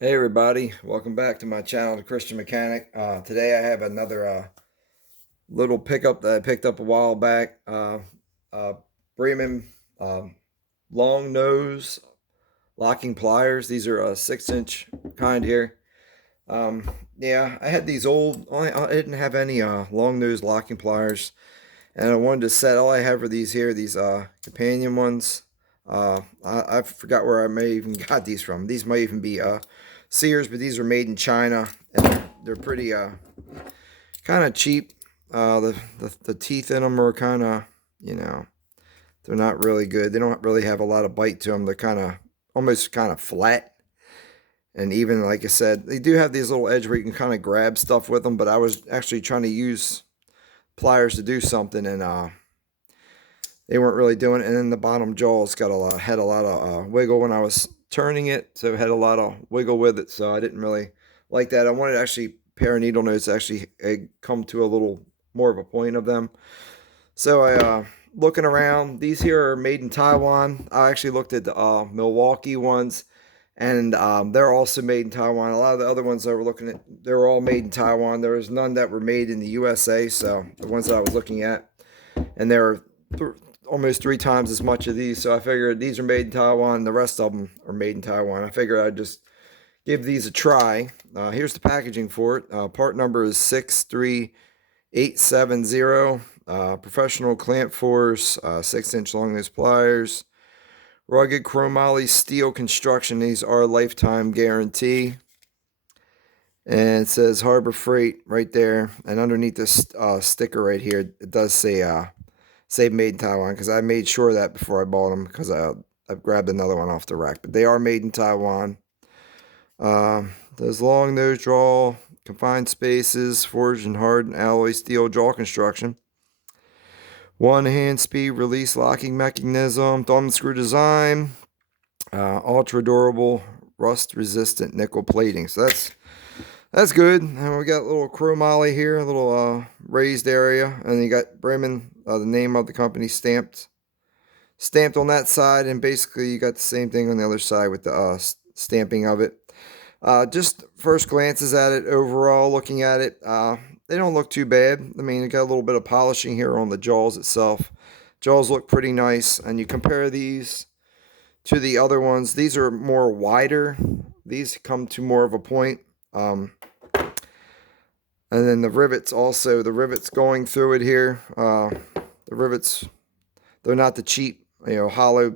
Hey everybody, welcome back to my channel, The Christian Mechanic. Today I have another little pickup that I picked up a while back. Uh, Bremen um, long nose locking pliers. These are a 6-inch kind here. Um, yeah, I had these I didn't have any long nose locking pliers, and I wanted to set. All I have are these here, these companion ones. I forgot where I may even got these from. These might even be Sears, but these are made in China, and they're pretty kind of cheap. The teeth in them are kind of, you know, they're not really good. They don't really have a lot of bite to them. They're kind of almost kind of flat. And even like I said, they do have these little edge where you can kind of grab stuff with them. But I was actually trying to use pliers to do something, and they weren't really doing it. And then the bottom jaws had a lot of wiggle when I was turning it, so it had a lot of wiggle with it. So I didn't really like that. I wanted to actually pair of needle nose to actually come to a little more of a point of them. So I looking around. These here are made in Taiwan. I actually looked at the Milwaukee ones, and they're also made in Taiwan. A lot of the other ones I were looking at, they were all made in Taiwan. There was none that were made in the USA. So the ones that I was looking at, and they were almost 3 times as much of these. So I figured these are made in Taiwan. The rest of them are made in Taiwan. I figured I'd just give these a try. Here's the packaging for it. Part number is 63870. Professional clamp force, 6-inch long nose pliers, rugged chromoly steel construction. These are lifetime guarantee. And it says Harbor Freight right there. And underneath this sticker right here, it does say made in Taiwan, because I made sure of that before I bought them, because I've grabbed another one off the rack. But they are made in Taiwan. There's long nose draw, confined spaces, forged and hardened alloy steel jaw construction. One hand speed release locking mechanism, thumb screw design, ultra durable, rust resistant nickel plating. So that's good. And we got a little chromoly here, a little raised area, and you got Bremen, the name of the company stamped on that side, and basically you got the same thing on the other side with the stamping of it. Just first glances at it, overall looking at it, they don't look too bad. I mean, it got a little bit of polishing here on the jaws itself. Jaws look pretty nice, and you compare these to the other ones. These are more wider. These come to more of a point. And then the rivets also, the rivets going through it here, the rivets, they're not the cheap, hollow,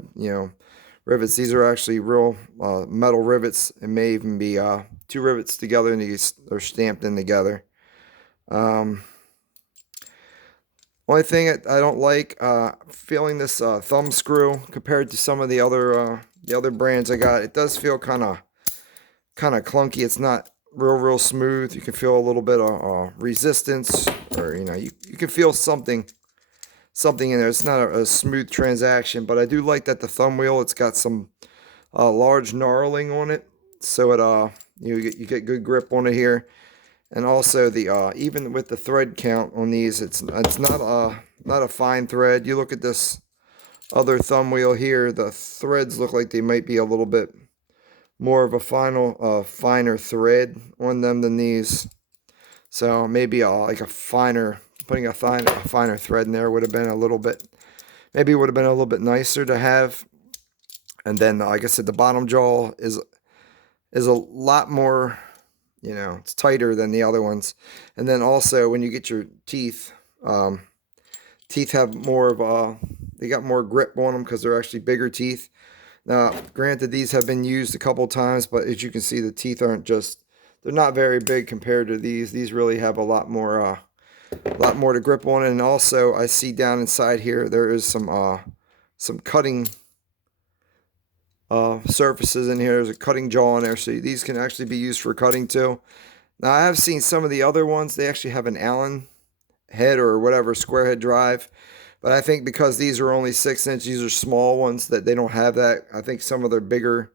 rivets. These are actually real metal rivets. It may even be 2 rivets together, and they're stamped in together. Only thing I don't like, feeling this thumb screw compared to some of the other brands I got. It does feel kind of clunky. It's not real smooth. You can feel a little bit of resistance, or you can feel something in there. It's not a smooth transaction, but I do like that the thumb wheel, it's got some large knurling on it, so it you get good grip on it here. And also the even with the thread count on these, it's not a fine thread. You look at this other thumb wheel here, the threads look like they might be a little bit more of a finer thread on them than these. So maybe putting a finer thread in there would have been a little bit, maybe it would have been a little bit nicer to have. And then, like I said, the bottom jaw is a lot more, it's tighter than the other ones. And then also when you get your teeth, teeth have more of they got more grip on them because they're actually bigger teeth. Now, granted, these have been used a couple times, but as you can see, the teeth they're not very big compared to these. These really have a lot more to grip on. And also, I see down inside here, there is some cutting surfaces in here. There's a cutting jaw in there, so these can actually be used for cutting too. Now, I have seen some of the other ones, they actually have an Allen head or whatever, square head drive. But I think because these are only 6-inch, these are small ones, that they don't have that. I think some of their bigger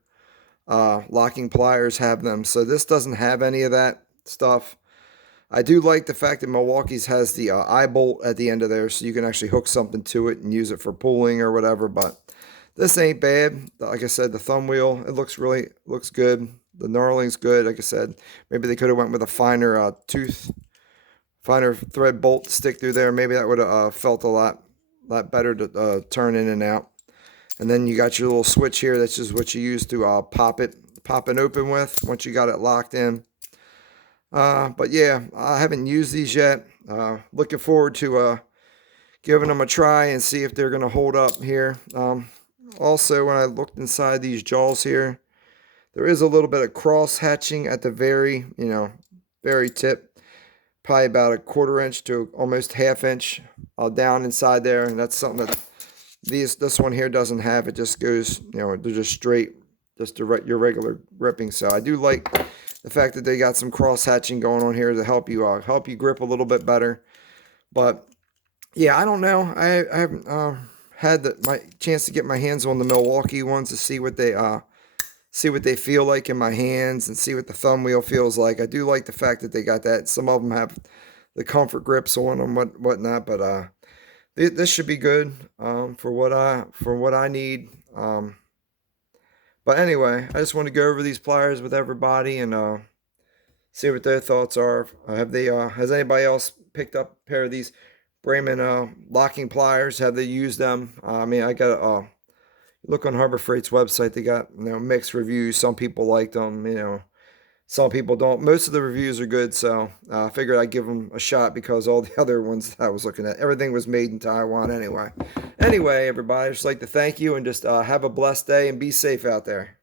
locking pliers have them. So this doesn't have any of that stuff. I do like the fact that Milwaukee's has the eye bolt at the end of there, so you can actually hook something to it and use it for pulling or whatever. But this ain't bad. Like I said, the thumb wheel, it looks good. the knurling's good. Like I said, maybe they could have went with a finer finer thread bolt to stick through there. Maybe that would have felt a lot better to turn in and out. And then you got your little switch here. That's just what you use to pop it open with once you got it locked in. But yeah, I haven't used these yet. Looking forward to giving them a try and see if they're going to hold up here. Also, when I looked inside these jaws here, there is a little bit of cross hatching at the very tip. Probably about a 1/4 inch to almost 1/2 inch down inside there. And that's something that this one here doesn't have. It just goes, they're just straight, just your regular gripping. So I do like the fact that they got some cross hatching going on here to help you grip a little bit better. But yeah, I don't know. I haven't had my chance to get my hands on the Milwaukee ones to see what they feel like in my hands and see what the thumb wheel feels like. I do like the fact that they got that. Some of them have the comfort grips on them, whatnot. But this should be good for what I need. But anyway, I just want to go over these pliers with everybody and see what their thoughts are. Has anybody else picked up a pair of these Bremen locking pliers? Have they used them? I mean, I got look on Harbor Freight's website. They got mixed reviews. Some people liked them. Some people don't. Most of the reviews are good, so I figured I'd give them a shot because all the other ones that I was looking at, everything was made in Taiwan anyway. Anyway, everybody, I'd just like to thank you and just have a blessed day and be safe out there.